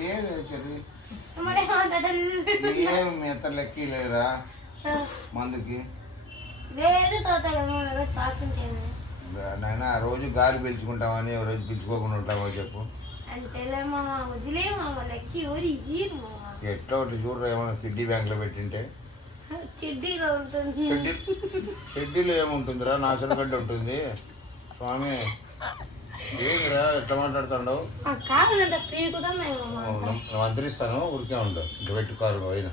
లేదు చెల్లి ఏం మెత్త లెక్క లేదురా మందుకి నాయన రోజు గాలి పీల్చుకుంటామని రోజు పీల్చుకోకుండా ఉంటామో చెప్పు ఎట్లా ఒకటి చూడరా ఏమన్నా కిడ్నీ బ్యాంక్లో పెట్టింటే షెడ్యూల్లో ఏముంటుందిరా నాశనగడ్డ ఉంటుంది స్వామి ఏందిరా ఎట్లా మాట్లాడుతున్నావు మంత్రిస్తాను ఉరికే ఉండవు ఇంక పెట్టుకోరు అయినా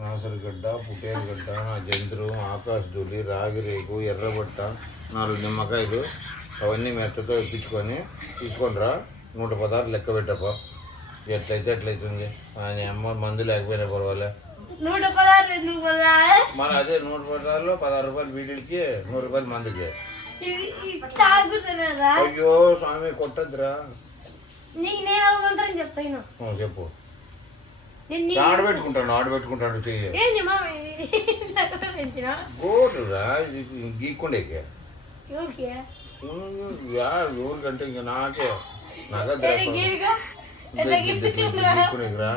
నాసరిగడ్డ పుట్టేరుగడ్డ జంతురు ఆకాశ దూలి రాగిరేకు ఎర్రబట్ట 4 నిమ్మకాయలు అవన్నీ మెత్తతో ఇప్పించుకొని తీసుకొనిరా 116 లెక్క పెట్టప్ప ఎట్లయితే ఎట్లయితుంది ఆయన అమ్మ మందు లేకపోయినా పర్వాలే మన అదే 116లో 16 రూపాయలు వీటికి 100 రూపాయలు మందుకి అయ్యో స్వామి కొట్టద్దురా చెప్పు ఆడబెట్టుకుంటాడు చెయ్యి గోడురా గీక్కుండేకే ఎవరికంటే ఇంకా నాకే గీక్కునేకిరా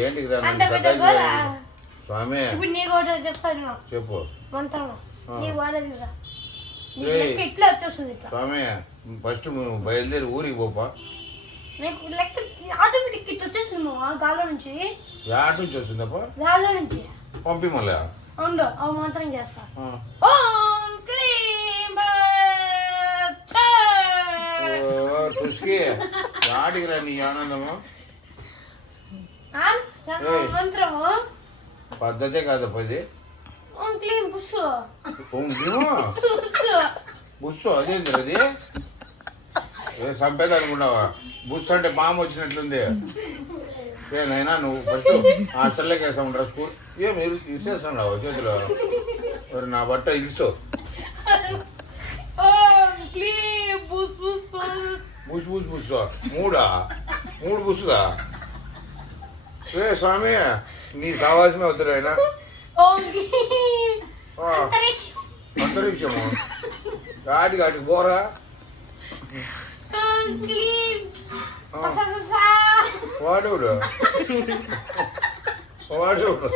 ఏంటికిరా స్వామి చెప్పు స్వామి ఫస్ట్ బయలుదేరి ఊరికి పోపా ఆటోమేటిక్ ఇట్లా వచ్చేస్తుంది గాల్లో నుంచి యాడ్ నుంచి వస్తుందప్ప గాల్లో నుంచి పంపి మళ్ళా ఉండు అవి మాత్రం చేస్తా చూసుకి ఆడికి రా నీ ఆనందము మంత్రము పద్ధతే కాదప్ప ఇది బుస్సు అదేంది అది సంపేద అనుకున్నావా బుస్ అంటే బామ్ వచ్చినట్లుంది ఏనైనా నువ్వు ఫస్ట్ హాస్టల్లోకి వేస్తా ఉంటారా స్కూల్ మీరు ఇచ్చేస్తున్నావు చేతిలో మరి నా బట్ట ఇచ్చు బుస్ బుస్ బుస్ 3 బుస్సుగా స్వామి నీ సావాసమే అవుతారు ఆయన అంతరిక్షము ఆటికి పోరా వాడు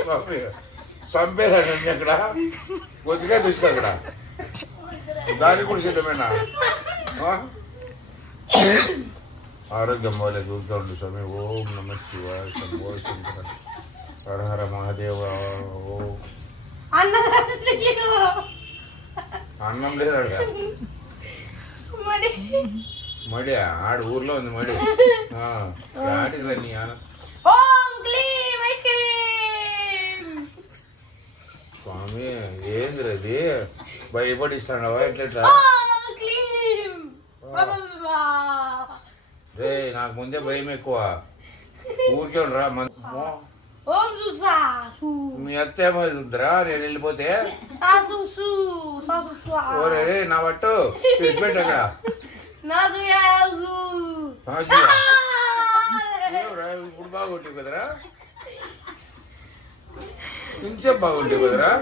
స్వామి చంపేరాడు అక్కడ కొద్దిగా తీసుకో అక్కడ దానికి కూడా సిద్ధమేనా ఆరోగ్యం బాగా దూరుతూ ఉండు స్వామి ఓం నమ శివాయ శంభో శంకర హర హర మహాదేవ ఓ అన్నం లేదాడ మడి ఆడ ఊర్లో ఉంది మడి ఆడికి రండి స్వామి ఏందిరా ఇది భయపడిస్తాడవా ఎట్లా రే నాకు ముందే భయం ఎక్కువ ఊరికే రా మీ అత్త ఏమైంది ఉందిరా నేను వెళ్ళిపోతే ఓరే నా పట్టు విడిచిపెట్టు అక్కడ ఇప్పుడు బాగుంటావు కదరా ఇంచేపు బాగుంటావు కదరా